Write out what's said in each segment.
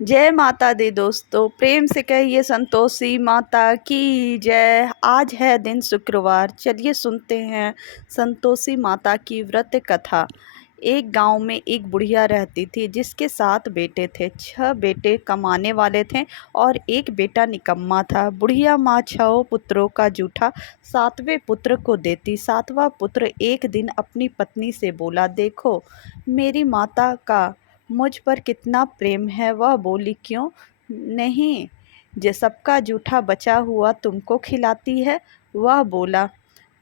जय माता दी दोस्तों, प्रेम से कहिए संतोषी माता की जय। आज है दिन शुक्रवार, चलिए सुनते हैं संतोषी माता की व्रत कथा। एक गांव में एक बुढ़िया रहती थी जिसके 7 बेटे थे। 6 बेटे कमाने वाले थे और एक बेटा निकम्मा था। बुढ़िया माँ 6 पुत्रों का जूठा 7वें पुत्र को देती। 7वां पुत्र एक दिन अपनी पत्नी से बोला, देखो मेरी माता का मुझ पर कितना प्रेम है। वह बोली, क्यों नहीं, जे सबका जूठा बचा हुआ तुमको खिलाती है। वह बोला,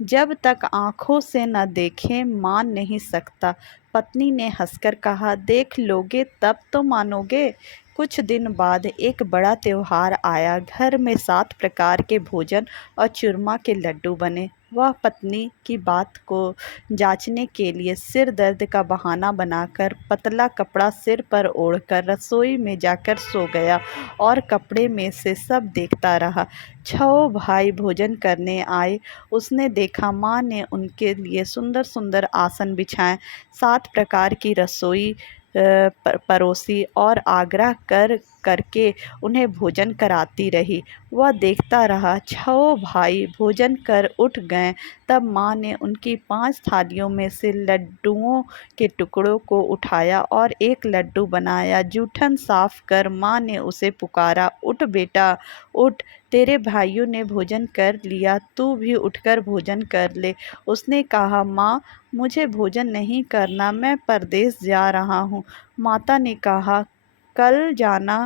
जब तक आँखों से न देखे मान नहीं सकता। पत्नी ने हंसकर कहा, देख लोगे तब तो मानोगे। कुछ दिन बाद एक बड़ा त्योहार आया। घर में 7 प्रकार के भोजन और चूरमा के लड्डू बने। वह पत्नी की बात को जांचने के लिए सिर दर्द का बहाना बनाकर पतला कपड़ा सिर पर ओढ़कर रसोई में जाकर सो गया और कपड़े में से सब देखता रहा। 6 भाई भोजन करने आए। उसने देखा माँ ने उनके लिए सुंदर सुंदर आसन बिछाए, 7 प्रकार की रसोई परोसी और आग्रह करके उन्हें भोजन कराती रही। वह देखता रहा। 6 भाई भोजन कर उठ गए। तब माँ ने उनकी 5 थालियों में से लड्डुओं के टुकड़ों को उठाया और एक लड्डू बनाया। जूठन साफ कर माँ ने उसे पुकारा, उठ बेटा उठ, तेरे भाइयों ने भोजन कर लिया, तू भी उठकर भोजन कर ले। उसने कहा, माँ मुझे भोजन नहीं करना, मैं परदेश जा रहा हूँ। माता ने कहा, कल जाना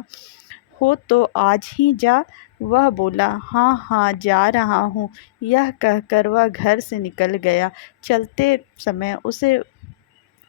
हो तो आज ही जा। वह बोला, हाँ हाँ जा रहा हूँ। यह कहकर वह घर से निकल गया। चलते समय उसे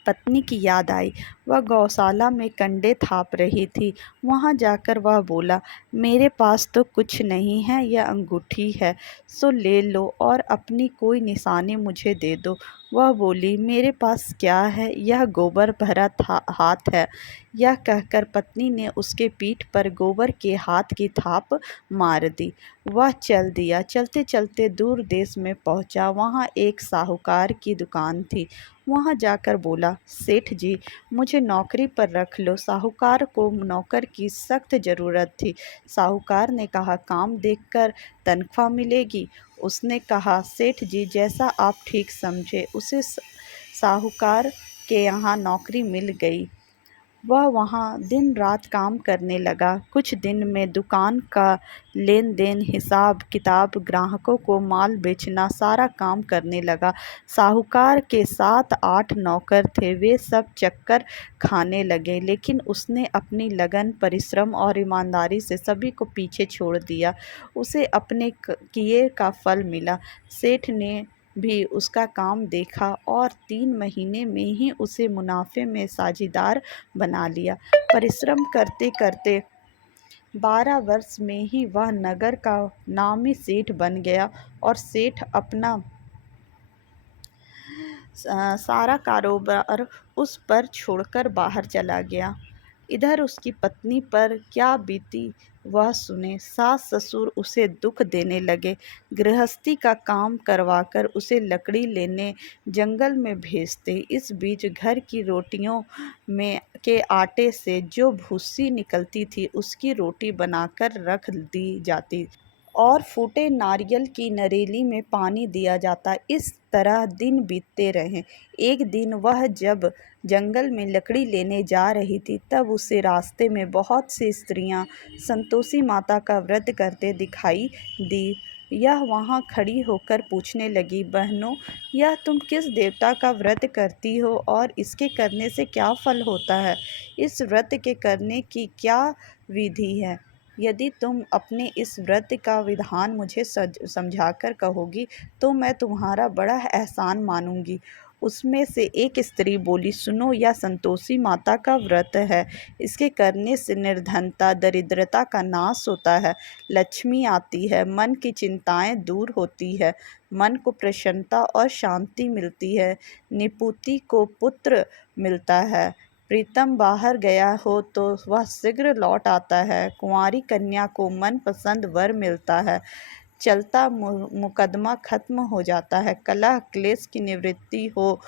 पत्नी की याद आई। वह गौशाला में कंडे थाप रही थी। वहां जाकर वह बोला, मेरे पास तो कुछ नहीं है, यह अंगूठी है, सो ले लो और अपनी कोई निशानी मुझे दे दो। वह बोली, मेरे पास क्या है, यह गोबर भरा हाथ है। यह कहकर पत्नी ने उसके पीठ पर गोबर के हाथ की थाप मार दी। वह चल दिया। चलते चलते दूर देश में पहुंचा। वहां एक साहूकार की दुकान थी। वहां जाकर बोला, सेठ जी मुझे नौकरी पर रख लो। साहूकार को नौकर की सख्त ज़रूरत थी। साहूकार ने कहा, काम देखकर तनख्वाह मिलेगी। उसने कहा, सेठ जी जैसा आप ठीक समझे। उसे साहूकार के यहाँ नौकरी मिल गई। वह वहाँ दिन रात काम करने लगा। कुछ दिन में दुकान का लेन देन, हिसाब किताब, ग्राहकों को माल बेचना, सारा काम करने लगा। साहूकार के 7-8 नौकर थे। वे सब चक्कर खाने लगे, लेकिन उसने अपनी लगन, परिश्रम और ईमानदारी से सभी को पीछे छोड़ दिया। उसे अपने किए का फल मिला। सेठ ने भी उसका काम देखा और 3 महीने में ही उसे मुनाफे में साझीदार बना लिया। परिश्रम करते करते 12 वर्ष में ही वह नगर का नामी सेठ बन गया और सेठ अपना सारा कारोबार उस पर छोड़कर बाहर चला गया। इधर उसकी पत्नी पर क्या बीती वह सुने। सास ससुर उसे दुख देने लगे। गृहस्थी का काम करवाकर उसे लकड़ी लेने जंगल में भेजते। इस बीच घर की रोटियों में के आटे से जो भूसी निकलती थी उसकी रोटी बनाकर रख दी जाती और फूटे नारियल की नरेली में पानी दिया जाता। इस तरह दिन बीतते रहे। एक दिन वह जब जंगल में लकड़ी लेने जा रही थी, तब उसे रास्ते में बहुत सी स्त्रियां संतोषी माता का व्रत करते दिखाई दी। यह वहां खड़ी होकर पूछने लगी, बहनों यह तुम किस देवता का व्रत करती हो और इसके करने से क्या फल होता है? इस व्रत के करने की क्या विधि है? यदि तुम अपने इस व्रत का विधान मुझे समझाकर कहोगी तो मैं तुम्हारा बड़ा एहसान मानूंगी। उसमें से एक स्त्री बोली, सुनो, यह संतोषी माता का व्रत है। इसके करने से निर्धनता, दरिद्रता का नाश होता है, लक्ष्मी आती है, मन की चिंताएं दूर होती है, मन को प्रसन्नता और शांति मिलती है, निपुति को पुत्र मिलता है, प्रीतम बाहर गया हो तो वह शीघ्र लौट आता है, कुंवारी कन्या को मनपसंद वर मिलता है, चलता मुकदमा खत्म हो जाता है, कलह क्लेश की निवृत्ति हो,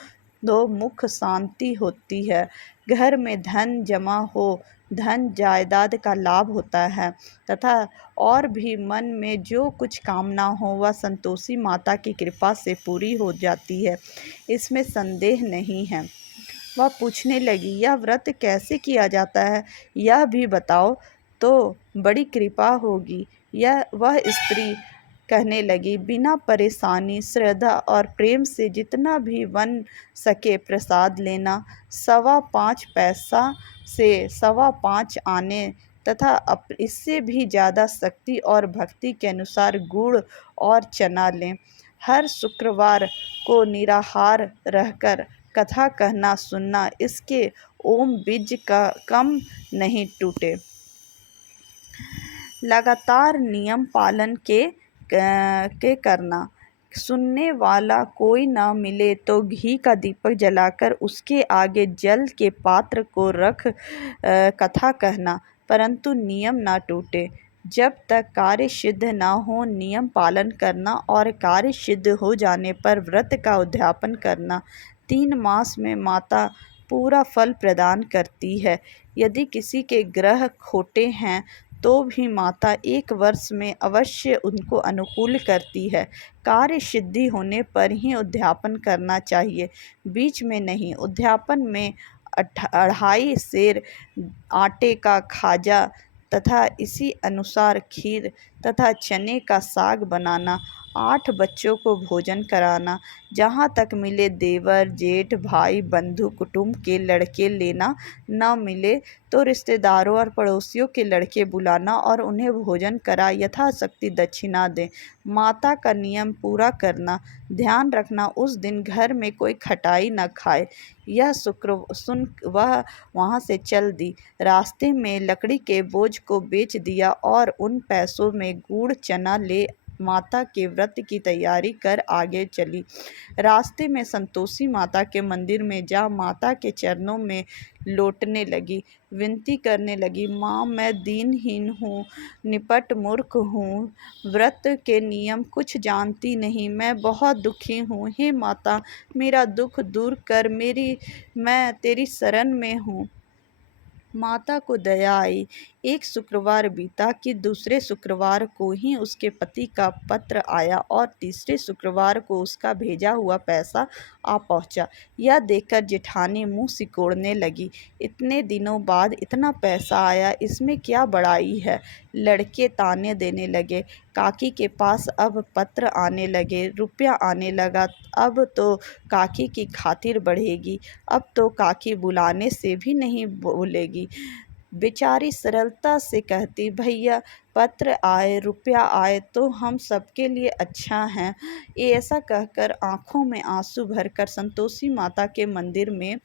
दो मुख शांति होती है, घर में धन जमा हो धन जायदाद का लाभ होता है तथा और भी मन में जो कुछ कामना हो वह संतोषी माता की कृपा से पूरी हो जाती है, इसमें संदेह नहीं है। वह पूछने लगी, यह व्रत कैसे किया जाता है, यह भी बताओ तो बड़ी कृपा होगी। वह स्त्री कहने लगी, बिना परेशानी, श्रद्धा और प्रेम से जितना भी बन सके प्रसाद लेना। 5.25 पैसा से 5.25 आने तथा इससे भी ज़्यादा शक्ति और भक्ति के अनुसार गुड़ और चना लें। हर शुक्रवार को निराहार रहकर कथा कहना सुनना, इसके ओम बीज का कम नहीं टूटे। लगातार नियम पालन के करना। सुनने वाला कोई न मिले तो घी का दीपक जलाकर उसके आगे जल के पात्र को रख कथा कहना, परंतु नियम न टूटे। जब तक कार्य सिद्ध न हो नियम पालन करना और कार्य सिद्ध हो जाने पर व्रत का उद्यापन करना। 3 मास में माता पूरा फल प्रदान करती है। यदि किसी के ग्रह खोटे हैं तो भी माता 1 वर्ष में अवश्य उनको अनुकूल करती है। कार्य सिद्धि होने पर ही उद्यापन करना चाहिए, बीच में नहीं। उद्यापन में 2.5 सेर आटे का खाजा तथा इसी अनुसार खीर तथा चने का साग बनाना, 8 बच्चों को भोजन कराना, जहाँ तक मिले देवर जेठ भाई बंधु कुटुंब के लड़के लेना, न मिले तो रिश्तेदारों और पड़ोसियों के लड़के बुलाना और उन्हें भोजन करा यथाशक्ति दक्षिणा दें। माता का नियम पूरा करना। ध्यान रखना उस दिन घर में कोई खटाई न खाए। यह सुन वह वहाँ से चल दी। रास्ते में लकड़ी के बोझ को बेच दिया और उन पैसों में गुड़ चना ले माता के व्रत की तैयारी कर आगे चली। रास्ते में संतोषी माता के मंदिर में जा माता के चरणों में लौटने लगी, विनती करने लगी, माँ मैं दीनहीन हूँ, निपट मूर्ख हूँ, व्रत के नियम कुछ जानती नहीं, मैं बहुत दुखी हूँ। हे माता मेरा दुख दूर कर, मैं तेरी शरण में हूँ। माता को दया आई। एक शुक्रवार बीता कि दूसरे शुक्रवार को ही उसके पति का पत्र आया और तीसरे शुक्रवार को उसका भेजा हुआ पैसा आ पहुंचा। यह देखकर जेठानी मुंह सिकोड़ने लगी। इतने दिनों बाद इतना पैसा आया, इसमें क्या बड़ाई है। लड़के ताने देने लगे। काकी के पास अब पत्र आने लगे, रुपया आने लगा। अब तो काकी की खातिर बढ़ेगी, अब तो काकी बुलाने से भी नहीं बोलेगी। बेचारी सरलता से कहती, भैया पत्र आए रुपया आए तो हम सबके लिए अच्छा है। ऐसा कहकर आंखों में आंसू भरकर संतोषी माता के मंदिर में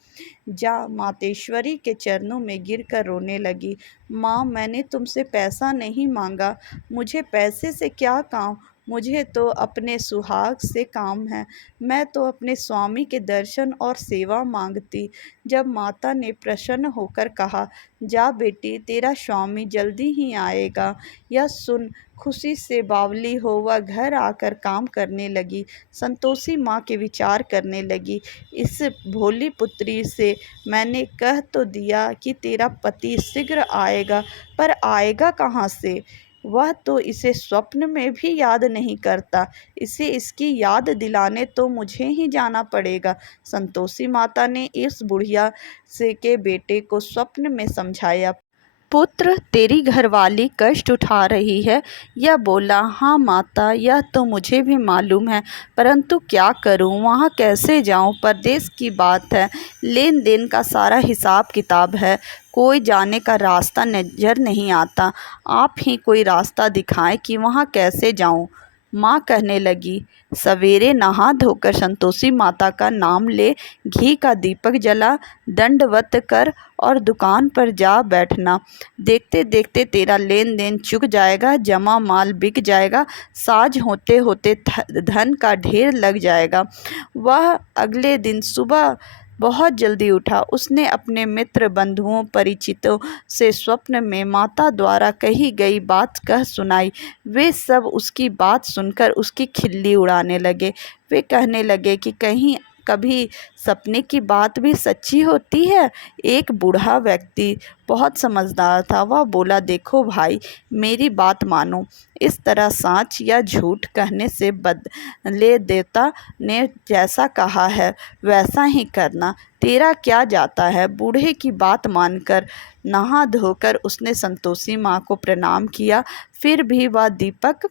जा मातेश्वरी के चरणों में गिरकर रोने लगी। माँ मैंने तुमसे पैसा नहीं मांगा, मुझे पैसे से क्या काम, मुझे तो अपने सुहाग से काम है, मैं तो अपने स्वामी के दर्शन और सेवा मांगती। जब माता ने प्रसन्न होकर कहा, जा बेटी तेरा स्वामी जल्दी ही आएगा, यह सुन खुशी से बावली हो वह घर आकर काम करने लगी। संतोषी माँ के विचार करने लगी, इस भोली पुत्री से मैंने कह तो दिया कि तेरा पति शीघ्र आएगा, पर आएगा कहाँ से। वह तो इसे स्वप्न में भी याद नहीं करता, इसे इसकी याद दिलाने तो मुझे ही जाना पड़ेगा। संतोषी माता ने इस बुढ़िया से के बेटे को स्वप्न में समझाया। पुत्र तेरी घरवाली कष्ट उठा रही है। यह बोला, हाँ माता यह तो मुझे भी मालूम है, परंतु क्या करूँ, वहाँ कैसे जाऊँ, परदेश की बात है, लेन देन का सारा हिसाब किताब है, कोई जाने का रास्ता नज़र नहीं आता, आप ही कोई रास्ता दिखाएं कि वहाँ कैसे जाऊँ। माँ कहने लगी, सवेरे नहा धोकर संतोषी माता का नाम ले, घी का दीपक जला, दंडवत कर और दुकान पर जा बैठना। देखते देखते तेरा लेन देन चुक जाएगा, जमा माल बिक जाएगा, साज होते होते धन का ढेर लग जाएगा। वह अगले दिन सुबह बहुत जल्दी उठा। उसने अपने मित्र बंधुओं परिचितों से स्वप्न में माता द्वारा कही गई बात कह सुनाई। वे सब उसकी बात सुनकर उसकी खिल्ली उड़ाने लगे। वे कहने लगे कि कहीं कभी सपने की बात भी सच्ची होती है। एक बूढ़ा व्यक्ति बहुत समझदार था। वह बोला, देखो भाई, मेरी बात मानो। इस तरह सच या झूठ कहने से बदले देवता ने जैसा कहा है वैसा ही करना। तेरा क्या जाता है। बूढ़े की बात मानकर नहा धोकर उसने संतोषी माँ को प्रणाम किया। फिर भी वह दीपक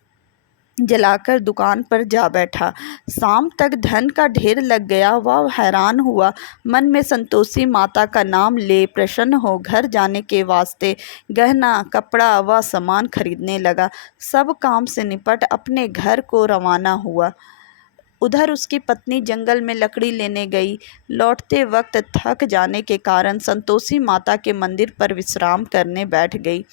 जलाकर दुकान पर जा बैठा। शाम तक धन का ढेर लग गया। वह हैरान हुआ। मन में संतोषी माता का नाम ले प्रसन्न हो घर जाने के वास्ते गहना कपड़ा व सामान खरीदने लगा। सब काम से निपट अपने घर को रवाना हुआ। उधर उसकी पत्नी जंगल में लकड़ी लेने गई। लौटते वक्त थक जाने के कारण संतोषी माता के मंदिर पर विश्राम करने बैठ गई।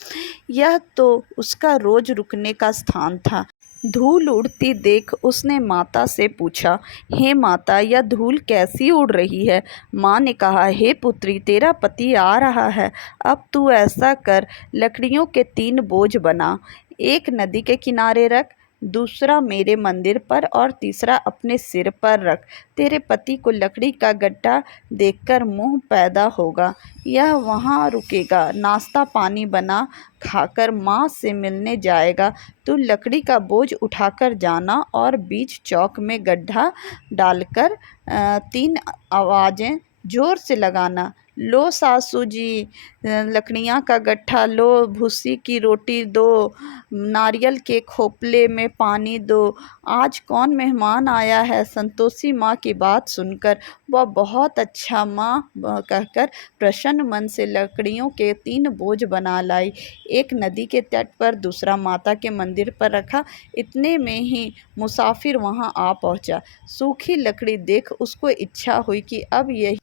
यह तो उसका रोज रुकने का स्थान था। धूल उड़ती देख उसने माता से पूछा, हे माता, यह धूल कैसी उड़ रही है। माँ ने कहा, हे पुत्री, तेरा पति आ रहा है। अब तू ऐसा कर, लकड़ियों के 3 बोझ बना। एक नदी के किनारे रख, दूसरा मेरे मंदिर पर और तीसरा अपने सिर पर रख। तेरे पति को लकड़ी का गड्ढा देखकर मोह पैदा होगा। यह वहाँ रुकेगा, नाश्ता पानी बना खाकर माँ से मिलने जाएगा। तू लकड़ी का बोझ उठाकर जाना और बीच चौक में गड्ढा डालकर 3 आवाज़ें जोर से लगाना, लो सासू जी लकड़ियाँ का गट्ठा, लो भूसी की रोटी दो, नारियल के खोपले में पानी दो, आज कौन मेहमान आया है। संतोषी माँ की बात सुनकर वह बहुत अच्छा माँ कहकर प्रसन्न मन से लकड़ियों के 3 बोझ बना लाई। एक नदी के तट पर, दूसरा माता के मंदिर पर रखा। इतने में ही मुसाफिर वहां आ पहुंचा। सूखी लकड़ी देख उसको इच्छा हुई कि अब यही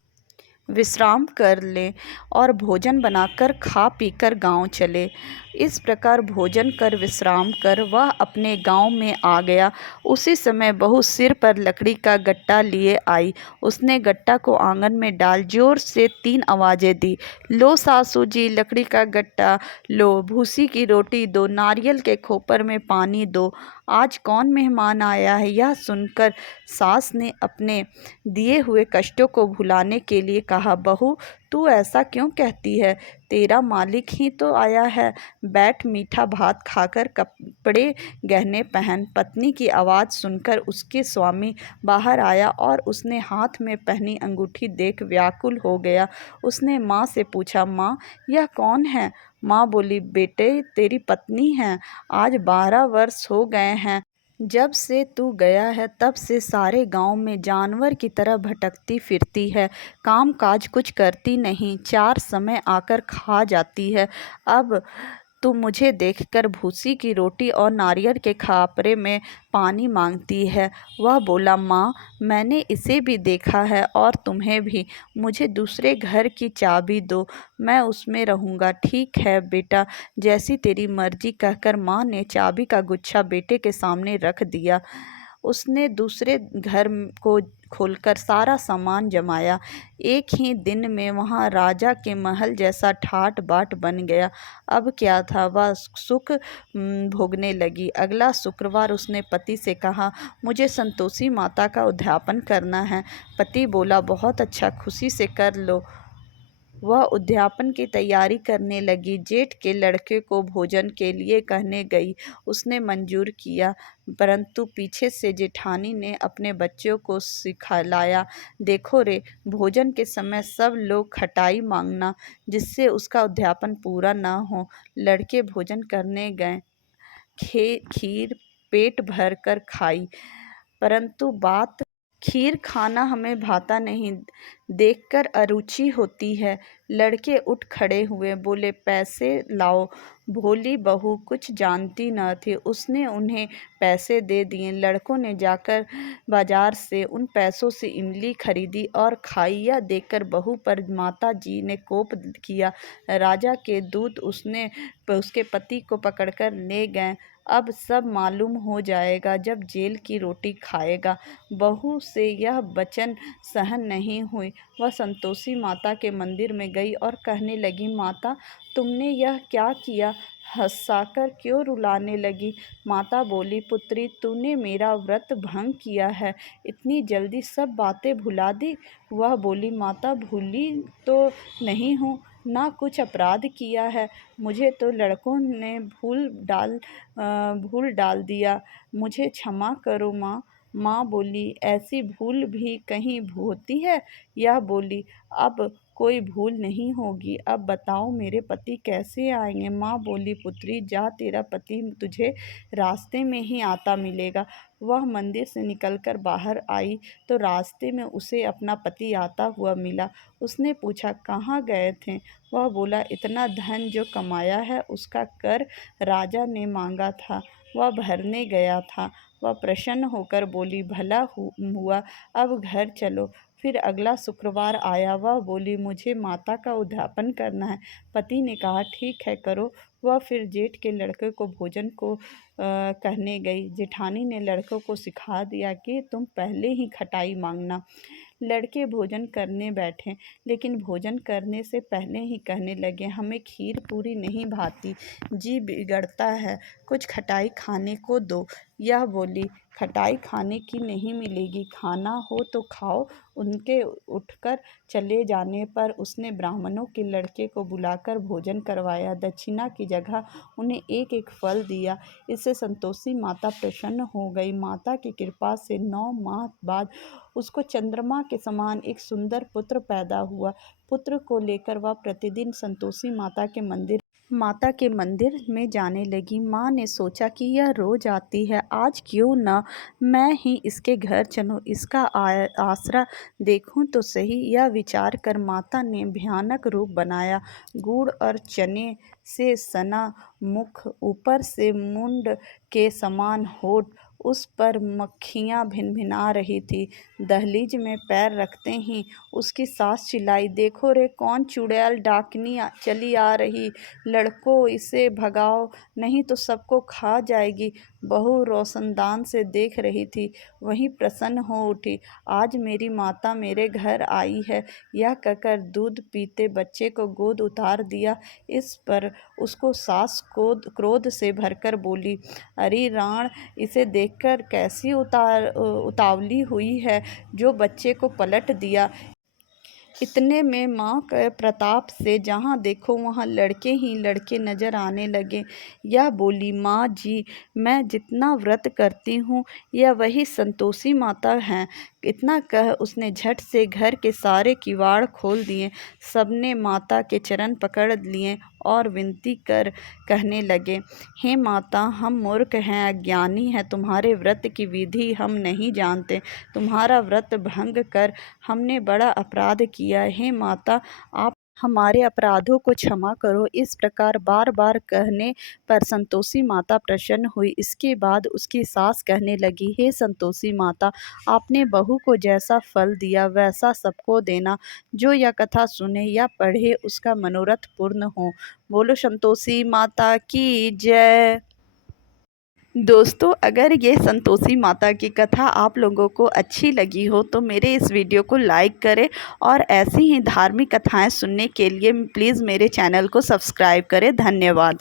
विश्राम कर ले और भोजन बनाकर खा पीकर गांव चले। इस प्रकार भोजन कर विश्राम कर वह अपने गांव में आ गया। उसी समय बहू सिर पर लकड़ी का गट्टा लिए आई। उसने गट्टा को आंगन में डाल जोर से 3 आवाज़ें दी, लो सासू जी लकड़ी का गट्टा, लो भूसी की रोटी दो, नारियल के खोपर में पानी दो, आज कौन मेहमान आया है। यह सुनकर सास ने अपने दिए हुए कष्टों को भुलाने के लिए कहा, बहू, तू ऐसा क्यों कहती है। तेरा मालिक ही तो आया है। बैठ, मीठा भात खाकर कपड़े गहने पहन। पत्नी की आवाज़ सुनकर उसके स्वामी बाहर आया और उसने हाथ में पहनी अंगूठी देख व्याकुल हो गया। उसने माँ से पूछा, माँ, यह कौन है। माँ बोली, बेटे, तेरी पत्नी है। आज 12 वर्ष हो गए हैं। जब से तू गया है तब से सारे गांव में जानवर की तरह भटकती फिरती है। काम काज कुछ करती नहीं, 4 समय आकर खा जाती है। अब तू मुझे देखकर भूसी की रोटी और नारियल के खापरे में पानी मांगती है। वह बोला, माँ, मैंने इसे भी देखा है और तुम्हें भी। मुझे दूसरे घर की चाबी दो, मैं उसमें रहूँगा। ठीक है बेटा, जैसी तेरी मर्जी, कहकर माँ ने चाबी का गुच्छा बेटे के सामने रख दिया। उसने दूसरे घर को खोलकर सारा सामान जमाया। एक ही दिन में वहाँ राजा के महल जैसा ठाट बाट बन गया। अब क्या था, वह सुख भोगने लगी। अगला शुक्रवार उसने पति से कहा, मुझे संतोषी माता का उद्यापन करना है। पति बोला, बहुत अच्छा, खुशी से कर लो। वह उद्यापन की तैयारी करने लगी। जेठ के लड़के को भोजन के लिए कहने गई। उसने मंजूर किया, परंतु पीछे से जेठानी ने अपने बच्चों को सिखलाया, देखो रे, भोजन के समय सब लोग खटाई मांगना, जिससे उसका उद्यापन पूरा न हो। लड़के भोजन करने गए। खीर पेट भर कर खाई, परंतु बात खीर खाना हमें भाता नहीं, देखकर अरुचि होती है। लड़के उठ खड़े हुए, बोले, पैसे लाओ। भोली बहू कुछ जानती न थी, उसने उन्हें पैसे दे दिए। लड़कों ने जाकर बाजार से उन पैसों से इमली खरीदी और खाई। यह देखकर बहू पर माता जी ने कोप किया। राजा के दूत उसके पति को पकड़कर ले गए। अब सब मालूम हो जाएगा जब जेल की रोटी खाएगा। बहू से यह वचन सहन नहीं हुई। वह संतोषी माता के मंदिर में गई और कहने लगी, माता तुमने यह क्या किया? हंसाकर क्यों रुलाने लगी? माता बोली, पुत्री तूने मेरा व्रत भंग किया है, इतनी जल्दी सब बातें भुला दी। वह बोली, माता भूली तो नहीं हूँ, ना कुछ अपराध किया है, मुझे तो लड़कों ने भूल डाल दिया, मुझे क्षमा करो माँ। माँ बोली, ऐसी भूल भी कहीं होती है? यह बोली, अब कोई भूल नहीं होगी, अब बताओ मेरे पति कैसे आएंगे? माँ बोली, पुत्री जा, तेरा पति तुझे रास्ते में ही आता मिलेगा। वह मंदिर से निकलकर बाहर आई तो रास्ते में उसे अपना पति आता हुआ मिला। उसने पूछा, कहाँ गए थे? वह बोला, इतना धन जो कमाया है उसका कर राजा ने मांगा था, वह भरने गया था। वह प्रसन्न होकर बोली, भला हुआ, अब घर चलो। फिर अगला शुक्रवार आया। वह बोली, मुझे माता का उद्यापन करना है। पति ने कहा, ठीक है करो। वह फिर जेठ के लड़के को भोजन को कहने गई। जेठानी ने लड़कों को सिखा दिया कि तुम पहले ही खटाई मांगना। लड़के भोजन करने बैठे, लेकिन भोजन करने से पहले ही कहने लगे, हमें खीर पूरी नहीं भाती, जी बिगड़ता है, कुछ खटाई खाने को दो। यह बोली, खटाई खाने की नहीं मिलेगी, खाना हो तो खाओ। उनके उठकर चले जाने पर उसने ब्राह्मणों के लड़के को बुलाकर भोजन करवाया। दक्षिणा की जगह उन्हें एक एक फल दिया। इससे संतोषी माता प्रसन्न हो गई। माता की कृपा से 9 माह बाद उसको चंद्रमा के समान एक सुंदर पुत्र पैदा हुआ। पुत्र को लेकर वह प्रतिदिन संतोषी माता के मंदिर में जाने लगी। माँ ने सोचा कि यह रोज आती है, आज क्यों न मैं ही इसके घर चलूं, इसका आसरा देखूं तो सही। यह विचार कर माता ने भयानक रूप बनाया। गुड़ और चने से सना मुख, ऊपर से मुंड के समान होठ, उस पर मक्खियाँ भिनभिना रही थी। दहलीज में पैर रखते ही उसकी सास चिल्लाई, देखो रे, कौन चुड़ैल डाकनी चली आ रही, लड़कों इसे भगाओ, नहीं तो सबको खा जाएगी। बहू रोशनदान से देख रही थी, वहीं प्रसन्न हो उठी। आज मेरी माता मेरे घर आई है, यह कहकर दूध पीते बच्चे को गोद उतार दिया। इस पर उसको सास क्रोध से भरकर बोली, अरे राण, इसे देखकर कैसी उतावली हुई है, जो बच्चे को पलट दिया। इतने में माँ के प्रताप से जहाँ देखो वहाँ लड़के ही लड़के नजर आने लगे। यह बोली, माँ जी, मैं जितना व्रत करती हूँ यह वही संतोषी माता हैं। इतना कह उसने झट से घर के सारे किवाड़ खोल दिए। सबने माता के चरण पकड़ लिए और विनती कर कहने लगे, हे माता, हम मूर्ख हैं, अज्ञानी हैं, तुम्हारे व्रत की विधि हम नहीं जानते, तुम्हारा व्रत भंग कर हमने बड़ा अपराध किया। हे माता, आप हमारे अपराधों को क्षमा करो। इस प्रकार बार बार कहने पर संतोषी माता प्रसन्न हुई। इसके बाद उसकी सास कहने लगी, हे संतोषी माता, आपने बहू को जैसा फल दिया वैसा सबको देना। जो यह कथा सुने या पढ़े उसका मनोरथ पूर्ण हो। बोलो संतोषी माता की जय। दोस्तों, अगर ये संतोषी माता की कथा आप लोगों को अच्छी लगी हो तो मेरे इस वीडियो को लाइक करें और ऐसी ही धार्मिक कथाएं सुनने के लिए प्लीज़ मेरे चैनल को सब्सक्राइब करें। धन्यवाद।